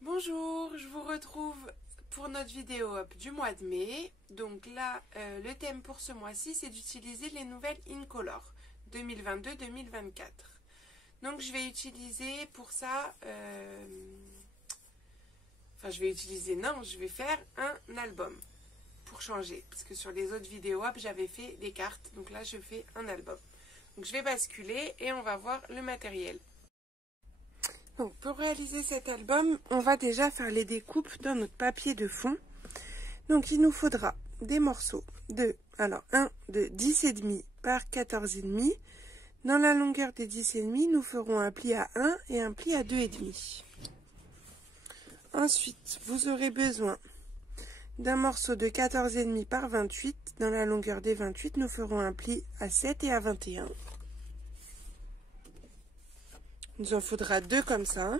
Bonjour, je vous retrouve pour notre vidéo du mois de mai. Donc là, le thème pour ce mois-ci, c'est d'utiliser les nouvelles Incolor 2022-2024. Donc je vais utiliser pour ça, je vais faire un album pour changer. Parce que sur les autres vidéos, j'avais fait des cartes. Donc là, je fais un album. Donc je vais basculer et on va voir le matériel. Donc pour réaliser cet album, on va déjà faire les découpes dans notre papier de fond. Donc il nous faudra des morceaux de 10,5 par 14,5. Dans la longueur des 10,5, nous ferons un pli à 1 et un pli à 2,5. Ensuite, vous aurez besoin d'un morceau de 14,5 par 28. Dans la longueur des 28, nous ferons un pli à 7 et à 21. Il nous en faudra 2 comme ça.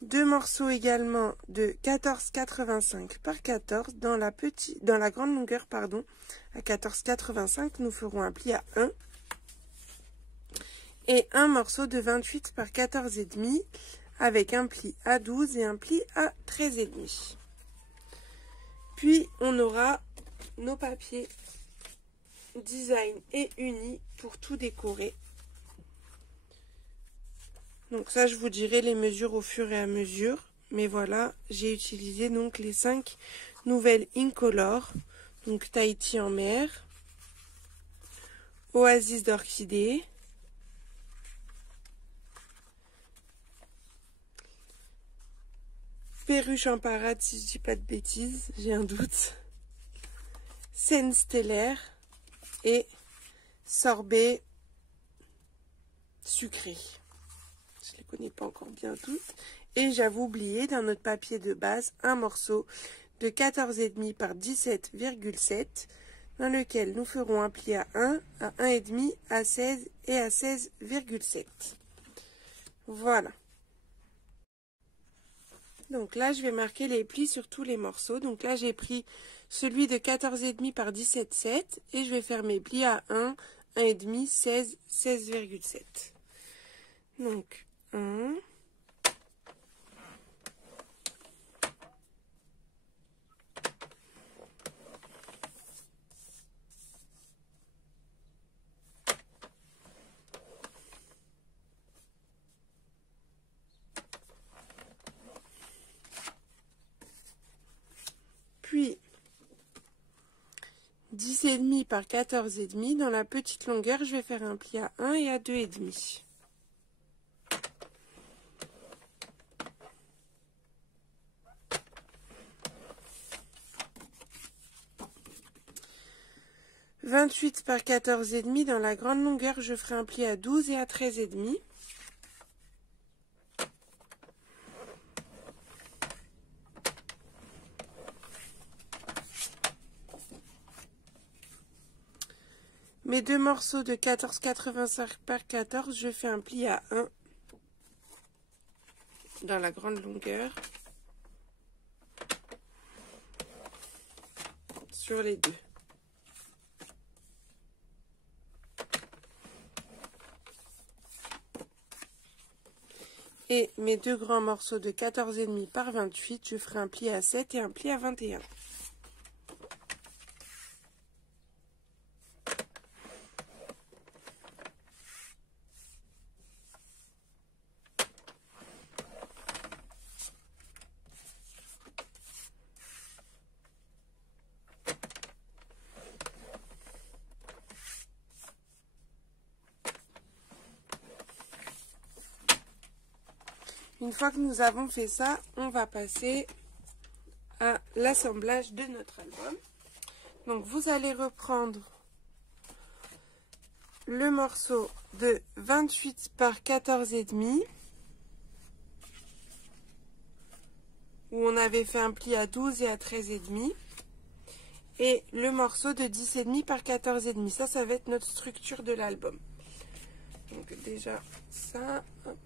Deux morceaux également de 14,85 par 14. Dans la grande longueur, à 14,85, nous ferons un pli à 1. Et un morceau de 28 par 14,5 avec un pli à 12 et un pli à 13,5. Puis on aura nos papiers design et uni pour tout décorer. Donc ça, je vous dirai les mesures au fur et à mesure. Mais voilà, j'ai utilisé donc les 5 nouvelles Incolor. Donc Tahiti en mer, Oasis d'orchidée, Perruche en parade, si je dis pas de bêtises, j'ai un doute, Scène stellaire et sorbet sucré. Je ne les connais pas encore bien toutes. Et j'avais oublié dans notre papier de base un morceau de 14,5 par 17,7 dans lequel nous ferons un pli à 1, à 1,5, à 16 et à 16,7. Voilà. Donc là, je vais marquer les plis sur tous les morceaux. Donc là, j'ai pris celui de 14,5 par 17,7 et je vais faire mes plis à 1, 1,5, 16, 16,7. Donc 1, puis 10,5 par 14,5. Dans la petite longueur, je vais faire un pli à 1 et à 2,5. « 28 par 14,5. Dans la grande longueur, je ferai un pli à 12 et à 13,5. Mes 2 morceaux de 14,85 par 14, je fais un pli à 1 dans la grande longueur sur les 2. Et mes 2 grands morceaux de 14,5 par 28, je ferai un pli à 7 et un pli à 21. Une fois que nous avons fait ça, on va passer à l'assemblage de notre album. Donc vous allez reprendre le morceau de 28 par 14,5 où on avait fait un pli à 12 et à 13,5. et le morceau de 10,5 par 14,5. Ça va être notre structure de l'album. Donc déjà ça, hop.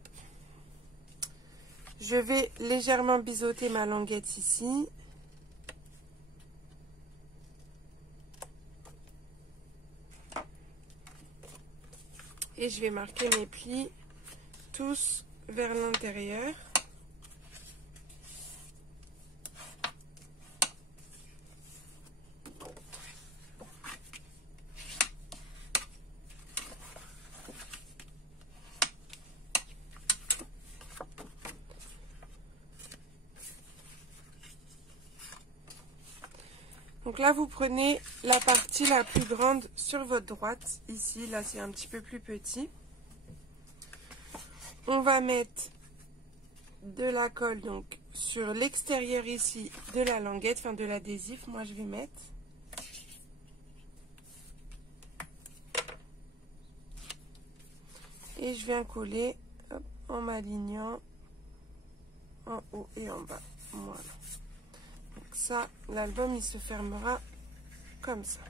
Je vais légèrement biseauter ma languette ici. Et je vais marquer mes plis tous vers l'intérieur. Donc là, vous prenez la partie la plus grande sur votre droite. Ici, là, c'est un petit peu plus petit. On va mettre de la colle donc sur l'extérieur ici de la languette, enfin de l'adhésif. Moi, je vais mettre. Et je viens coller hop, en m'alignant en haut et en bas. Voilà. Donc ça, l'album, il se fermera comme ça.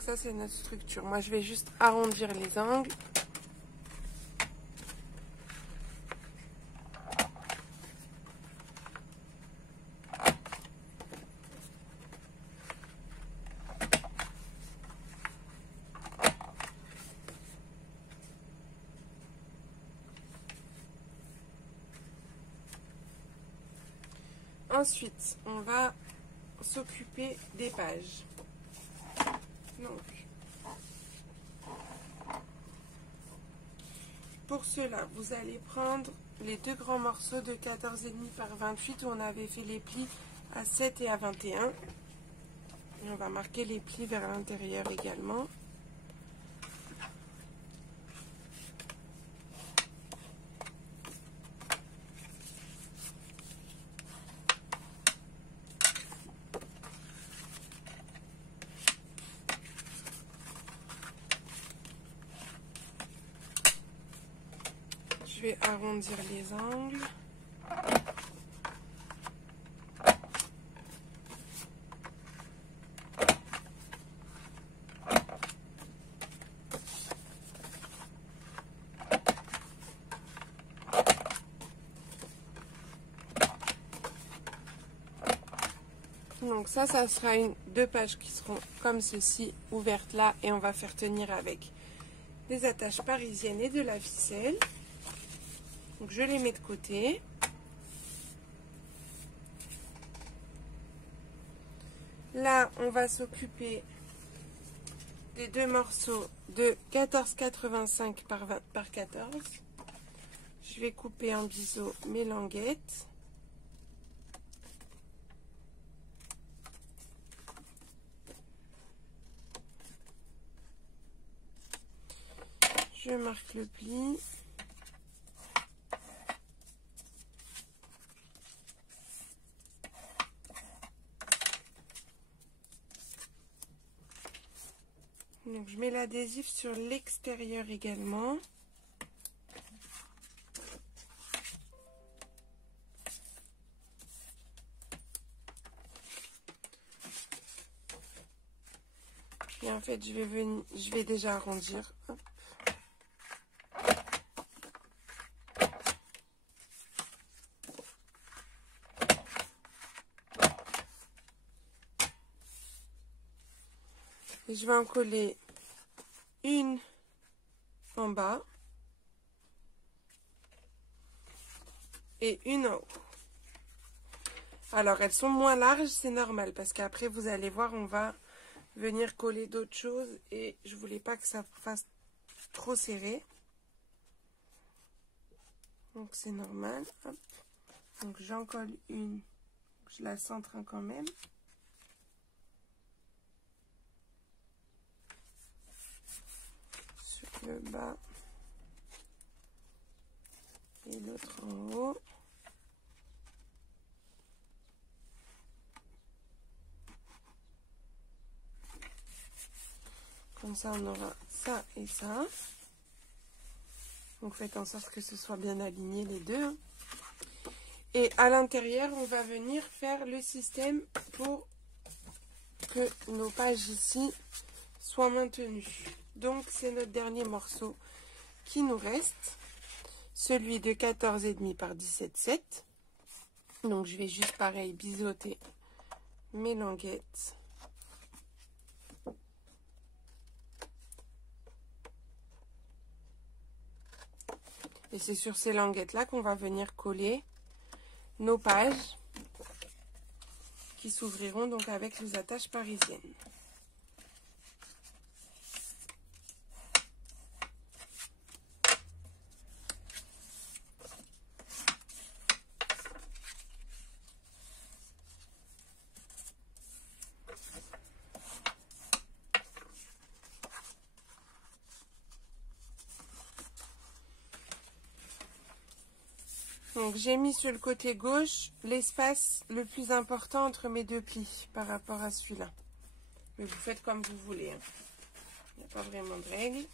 Ça, c'est notre structure. Moi, je vais juste arrondir les angles. Ensuite, on va s'occuper des pages. Donc, pour cela, vous allez prendre les deux grands morceaux de 14,5 par 28 où on avait fait les plis à 7 et à 21. Et on va marquer les plis vers l'intérieur également. Je vais arrondir les angles. Donc ça sera deux pages qui seront comme ceci, ouvertes là, et on va faire tenir avec des attaches parisiennes et de la ficelle. Donc je les mets de côté. Là, on va s'occuper des deux morceaux de 14,85 par 14. Je vais couper en biseau mes languettes. Je marque le pli. Donc je mets l'adhésif sur l'extérieur également. Et en fait, je vais déjà arrondir. Hop. Et je vais en coller une en bas et une en haut. Alors, elles sont moins larges, c'est normal, parce qu'après, vous allez voir, on va venir coller d'autres choses et je voulais pas que ça fasse trop serré. Donc, c'est normal. Hop. Donc, j'en colle une. Je la centre quand même. Sur le bas. Et l'autre en haut. Comme ça, on aura ça et ça. Donc, faites en sorte que ce soit bien aligné les deux. Et à l'intérieur, on va venir faire le système pour que nos pages ici soient maintenues. Donc, c'est notre dernier morceau qui nous reste. Celui de 14,5 par 17,7. Donc, je vais juste pareil biseauter mes languettes. Et c'est sur ces languettes-là qu'on va venir coller nos pages qui s'ouvriront donc avec les attaches parisiennes. Donc j'ai mis sur le côté gauche l'espace le plus important entre mes deux plis par rapport à celui-là. Mais vous faites comme vous voulez. Hein. Il n'y a pas vraiment de règle.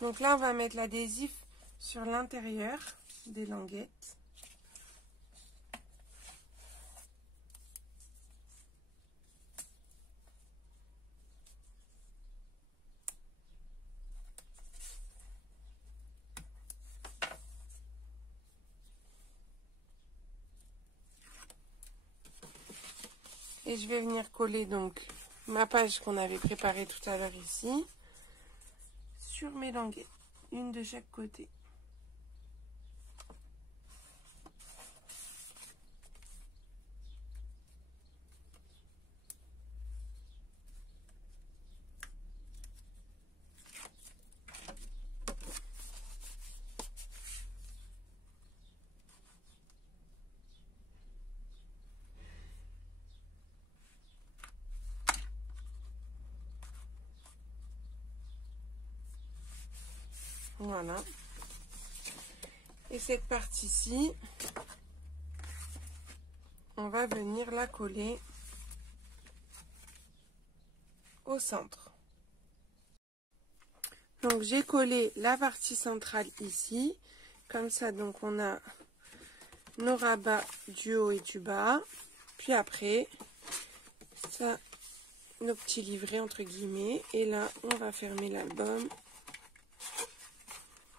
Donc là on va mettre l'adhésif sur l'intérieur des languettes. Et je vais venir coller donc ma page qu'on avait préparée tout à l'heure ici sur mes languettes, une de chaque côté. Voilà. Et cette partie-ci, on va venir la coller au centre. Donc j'ai collé la partie centrale ici. Comme ça, donc on a nos rabats du haut et du bas. Puis après, ça, nos petits livrets entre guillemets. Et là, on va fermer l'album.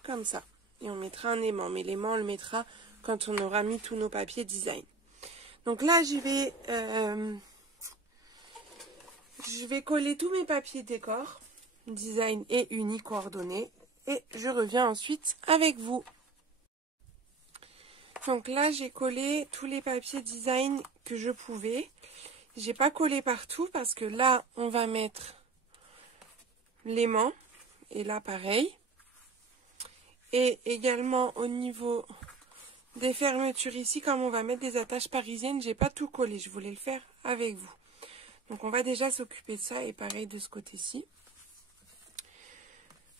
Comme ça. Et on mettra un aimant. Mais l'aimant, on le mettra quand on aura mis tous nos papiers design. Donc là, je vais coller tous mes papiers décor, design et uni coordonnées. Et je reviens ensuite avec vous. Donc là, j'ai collé tous les papiers design que je pouvais. J'ai pas collé partout parce que là, on va mettre l'aimant. Et là, pareil. Et également au niveau des fermetures ici, comme on va mettre des attaches parisiennes, j'ai pas tout collé. Je voulais le faire avec vous. Donc on va déjà s'occuper de ça et pareil de ce côté-ci.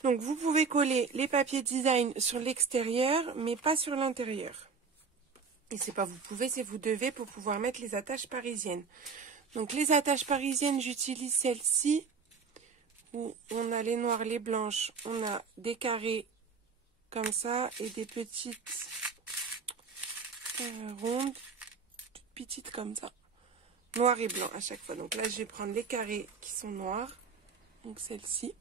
Donc vous pouvez coller les papiers design sur l'extérieur, mais pas sur l'intérieur. Et c'est pas vous pouvez, c'est vous devez pour pouvoir mettre les attaches parisiennes. Donc les attaches parisiennes, j'utilise celle-ci où on a les noires, les blanches, on a des carrés comme ça et des petites rondes, toutes petites comme ça, noir et blanc à chaque fois. Donc là je vais prendre les carrés qui sont noirs, donc celle-ci,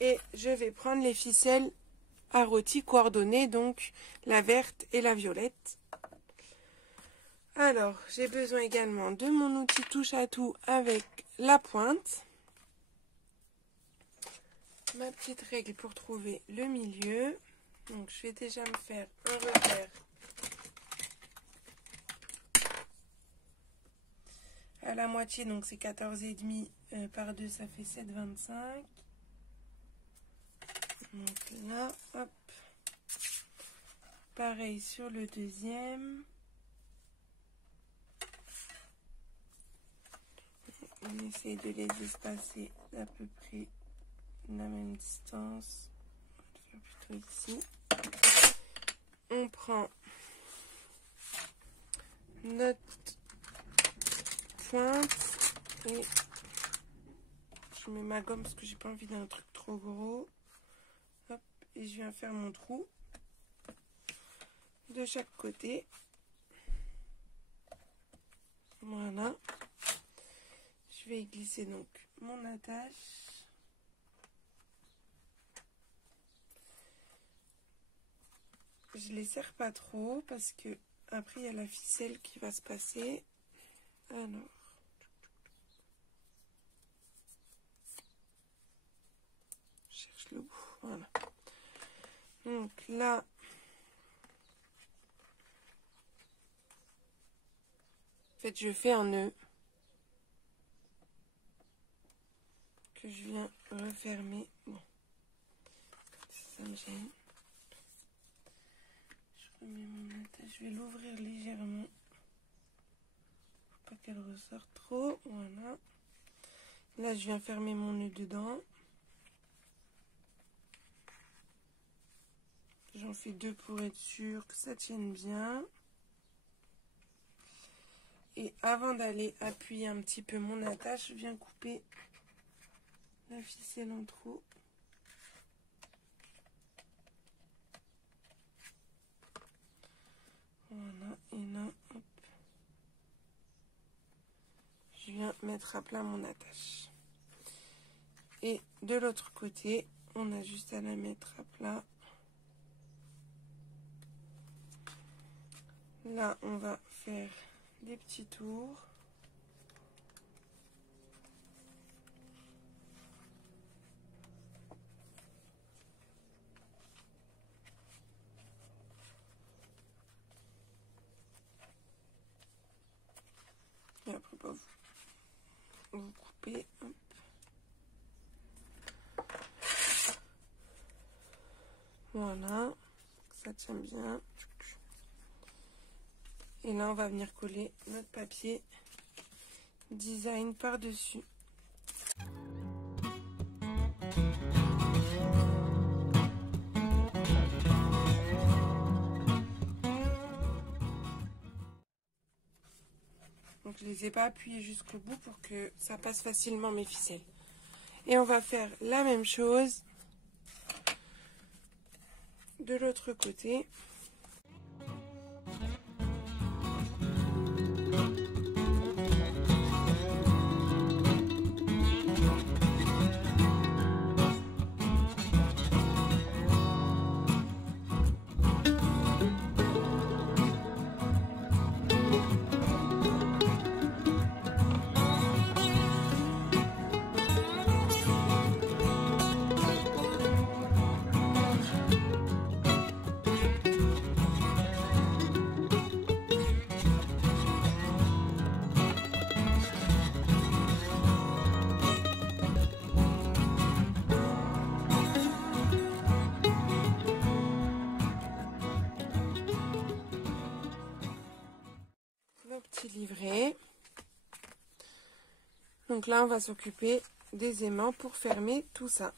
et je vais prendre les ficelles à rôti coordonnées, donc la verte et la violette. Alors j'ai besoin également de mon outil touche à tout avec la pointe, ma petite règle pour trouver le milieu. Donc je vais déjà me faire un revers à la moitié, donc c'est 14,5 par 2, ça fait 7,25. Donc là, hop, pareil sur le deuxième. On essaye de les espacer à peu près la même distance. On va le faire plutôt ici. On prend notre pointe et je mets ma gomme parce que j'ai pas envie d'un truc trop gros. Hop, et je viens faire mon trou. de chaque côté. Voilà. Je vais glisser donc mon attache. Je les serre pas trop parce que après il y a la ficelle qui va se passer. Alors, je cherche le bout. Voilà. Donc là, en fait, je fais un nœud que je viens refermer. Bon, ça me gêne. Je remets mon attache. Je vais l'ouvrir légèrement. Faut pas qu'elle ressorte trop. Voilà. Là, je viens fermer mon nœud dedans. J'en fais 2 pour être sûr que ça tienne bien. Et avant d'aller appuyer un petit peu mon attache, je viens couper la ficelle en trop. Voilà, et là, hop. Je viens mettre à plat mon attache. Et de l'autre côté, on a juste à la mettre à plat. Là, on va faire des petits tours. Et après, bah, vous coupez. Hop. Voilà, ça tient bien. Et là, on va venir coller notre papier design par-dessus. Donc, je les ai pas appuyés jusqu'au bout pour que ça passe facilement mes ficelles. Et on va faire la même chose de l'autre côté. Petit livret. Donc là, on va s'occuper des aimants pour fermer tout ça.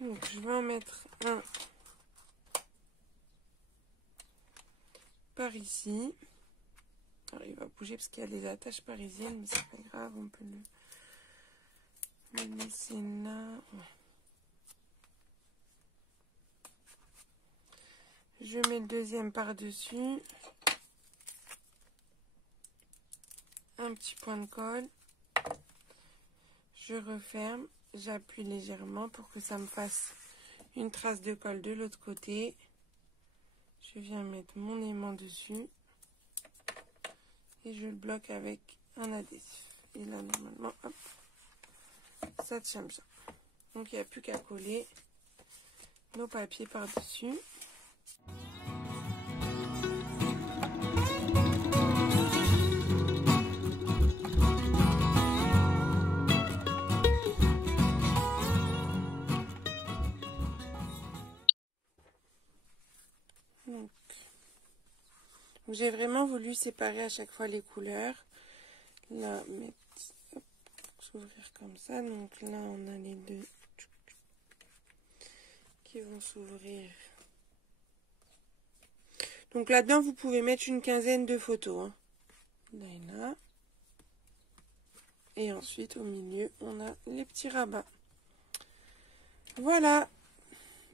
Donc je vais en mettre un par ici. Alors il va bouger parce qu'il y a des attaches parisiennes, mais c'est pas grave, on peut le laisser là. Ouais. Je mets le deuxième par-dessus. Un petit point de colle. Je referme. J'appuie légèrement pour que ça me fasse une trace de colle de l'autre côté. Je viens mettre mon aimant dessus. Et je le bloque avec un adhésif. Et là, normalement, hop, ça tient bien. Donc, il n'y a plus qu'à coller nos papiers par-dessus. Donc, j'ai vraiment voulu séparer à chaque fois les couleurs. Là, mettre, hop, s'ouvrir comme ça. Donc là, on a les deux qui vont s'ouvrir. Donc là-dedans, vous pouvez mettre une quinzaine de photos. Hein. Là et là. Et ensuite, au milieu, on a les petits rabats. Voilà.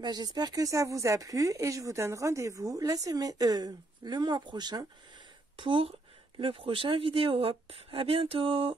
Bah, j'espère que ça vous a plu et je vous donne rendez-vous le mois prochain pour le prochain vidéo hop. À bientôt!